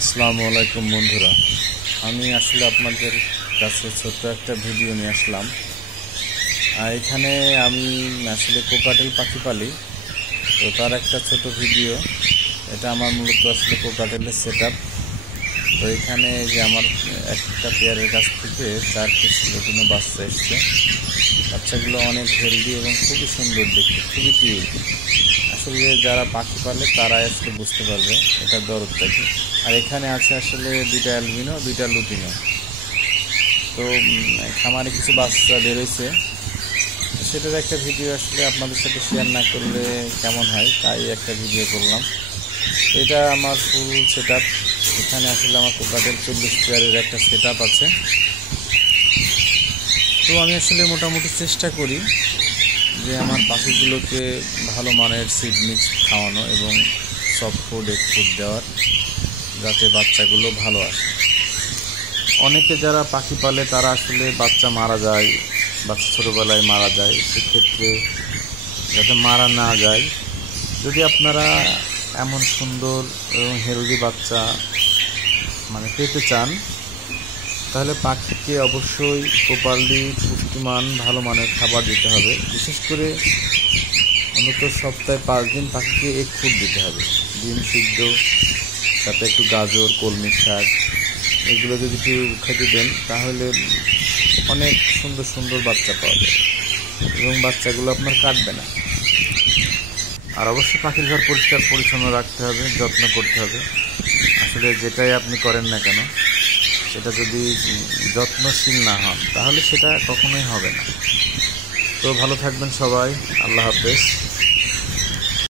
আসসালামু আলাইকুম বন্ধুরা, আমি আসলে আপনাদের কাছে ছোট্ট একটা ভিডিও নিয়ে আসলাম। এখানে আমি আসলে কোকাটেল পাখি পালি, তো তার একটা ছোট ভিডিও। এটা আমার মূলত আসলে কোকাটেলের সেট আপ। তো এখানে যে আমার একটা পেয়ারের কাছ থেকে 4 পিস লুটিনো বাচ্চা এসছে। বাচ্চাগুলো অনেক হেলদি এবং খুবই সুন্দর দেখতে, খুবই কিউট। আসলে যারা পাখি পালে তারাই আসলে বুঝতে পারবে এটার দরদটা কি। আর এখানে আছে আসলে 2টা অ্যালবিনো, 2টা লুটিনো। তো খামারে কিছু বাচ্চা বেরোইছে, সেটার একটা ভিডিও আসলে আপনাদের সাথে শেয়ার না করলে কেমন হয়, তাই একটা ভিডিও করলাম। তো এটা আমার ফুল সেট আপ। এখানে আসলে আমার কোকাটেল 40 পেয়ারের একটা সেট আপ আছে। তো আমি আসলে মোটামুটি চেষ্টা করি যে আমার পাখিগুলোকে ভালো মানের সিড মিক্স খাওয়ানো এবং সফট ফুড, এগ ফুড দেওয়ার, যাতে বাচ্চাগুলো ভালো আসে। অনেকে যারা পাখি পালে তারা আসলে বাচ্চা মারা যায়, বাচ্চা ছোটোবেলায় মারা যায়। সেক্ষেত্রে যাতে মারা না যায়, যদি আপনারা এমন সুন্দর এবং হেলদি বাচ্চা পেতে চান, তাহলে পাখিকে অবশ্যই প্রপারলি পুষ্টিমান ভালো মানের খাবার দিতে হবে। বিশেষ করে অন্তত সপ্তাহে 5 দিন পাখিকে এগ ফুড দিতে হবে। ডিম সিদ্ধ, সাথে একটু গাজর, কলমির শাক, এগুলো যদি একটু খেতে দেন তাহলে অনেক সুন্দর সুন্দর বাচ্চা পাওয়া যায় এবং বাচ্চাগুলো আপনার কাটবে না। আর অবশ্যই পাখির ঘর পরিষ্কার পরিচ্ছন্ন রাখতে হবে, যত্ন করতে হবে। আসলে যেটাই আপনি করেন না কেন, সেটা যদি যত্নশীল না হন তাহলে সেটা কখনোই হবে না। তো ভালো থাকবেন সবাই, আল্লাহ হাফেজ।